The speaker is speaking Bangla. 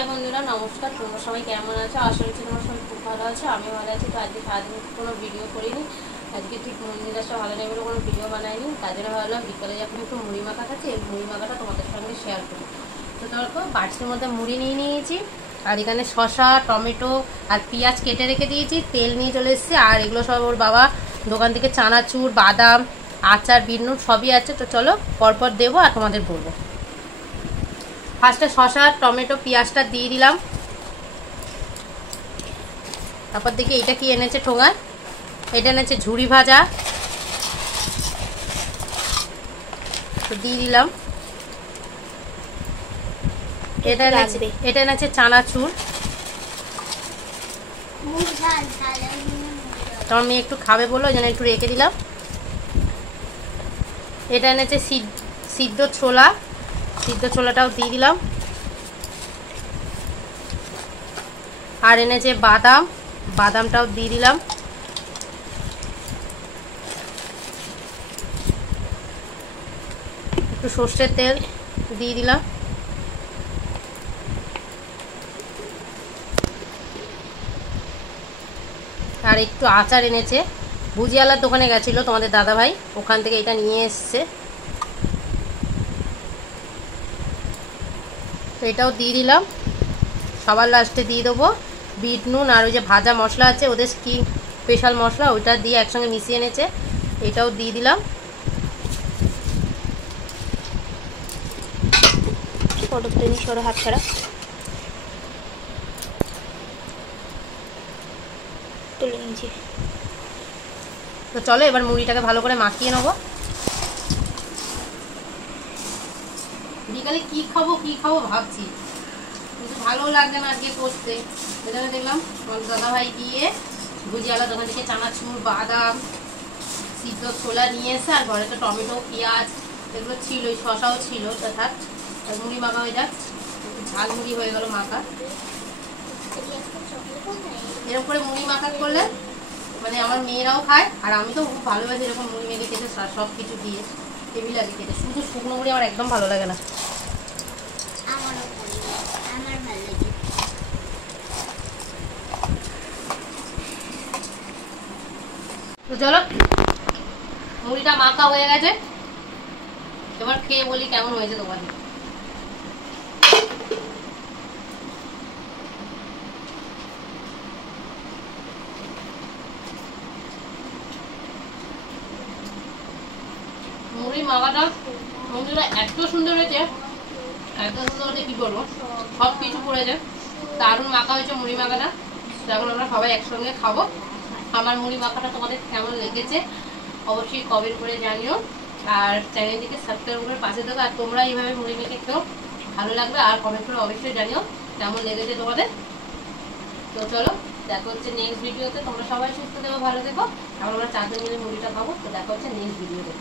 হাই বন্ধুরা, নমস্কার। তোমরা সবাই কেমন আছো? আশা করছি তোমরা সবাই খুব ভালো আছো। আমি ভালো আছি। তো আজকে সারাদিন কোনো ভিডিও করিনি। আজকে ঠিক মন্দির আসা ভালো নেই বলে কোনো ভিডিও বানাইনি। তার জন্য ভাবলাম বিকালে যখন একটু মুড়ি মাখা খাচ্ছি, এই মুড়ি মাখাটা তোমাদের সঙ্গে শেয়ার করি। তো দেখো বাটির মধ্যে মুড়ি নিয়ে নিয়েছি, আর এখানে শসা, টমেটো আর পেঁয়াজ কেটে রেখে দিয়েছি। তেল নিয়ে চলে এসেছি, আর এগুলো সব ওর বাবা দোকান থেকে চানাচুর, বাদাম, আচার, বিটনুন সবই আছে। তো চলো পরপর দেবো আর তোমাদের বলবো। ফার্স্টে শসা, টমেটো, পেঁয়াজটা দিয়ে দিলাম। তারপর দেখি এটা কি এনেছে ঠোঙায়, এটা এনেছে ঝুড়ি ভাজা, তো দিয়ে দিলাম। এটা এনেছে চানাচুর, তোমার মেয়ে একটু খাবে বলো, ওই জন্য একটু রেখে দিলাম। এটা এনেছে সিদ্ধ ছোলা, সিদ্ধ ছোলাটাও দিয়ে দিলাম। আর এনেছে বাদাম, বাদামটাও দিয়ে দিলাম। একটু সর্ষের তেল দিয়ে দিলাম। আর একটু আচার এনেছে, ভুজিয়ালার দোকানে গেছিল তোমাদের দাদা ভাই, ওখান থেকে এটা নিয়ে এসছে, তো এটাও দিয়ে দিলাম। সবার লাস্টে দিয়ে দেবো বিট নুন, আর ওই যে ভাজা মশলা আছে ওদের কি স্পেশাল মশলা, ওইটা দিয়ে একসঙ্গে মিশিয়ে এনেছে, এটাও দিয়ে দিলাম। হাত ছাড়া তুলে নিয়েছি। তো চলো এবার মুড়িটাকে ভালো করে মাখিয়ে নেবো। বিকালে কি খাবো ভাবছি, কিন্তু ভালো লাগছে না আজকে করতে। সেখানে দেখলাম আমার দাদা ভাই গিয়ে ভুজিয়ালা দোকান থেকে চানাচুর, বাদাম, সিদ্ধ ছোলা নিয়ে এসে, আর ঘরে তো টমেটো, পেঁয়াজ এগুলো ছিল, শসাও ছিল, অর্থাৎ মুড়ি মাখা হয়ে যাক, একটু ঝাল মুড়ি হয়ে গেল মাখা। এরকম করে মুড়ি মাখা করলে মানে আমার মেয়েরাও খায়, আর আমি তো খুব ভালোবাসি এরকম মুড়ি মেখে খেতে, সব কিছু দিয়ে হেভি লাগে খেতে। শুধু শুকনো মুড়ি আমার একদম ভালো লাগে না। তো চলো মুড়িটা মাখা হয়ে গেছে, এবার খেয়ে বলি কেমন হয়েছে তোমাদের। মুড়ি মাখাটা মুড়িটা এত সুন্দর হয়েছে, এত সুন্দর হয়েছে কি বলবো, সব কিছু পড়েছে, দারুণ মাখা হয়েছে মুড়ি মাখাটা। এখন আমরা সবাই একসঙ্গে খাবো। আমার মুড়ি মাখাটা তোমাদের কেমন লেগেছে অবশ্যই কমেন্ট করে জানিও, আর চ্যানেলটিকে সাবস্ক্রাইব করে পাশে থাকো। আর তোমরা এইভাবে মুড়ি মেখে খেও, ভালো লাগবে, আর কমেন্ট করে অবশ্যই জানিও কেমন লেগেছে তোমাদের। তো চলো দেখা হচ্ছে নেক্সট ভিডিওতে। তোমরা সবাই সুস্থ থেকো, ভালো থেকো। এখন আমরা 4 জন মিলে মুড়িটা খাবো। তো দেখা হচ্ছে নেক্সট ভিডিওতে।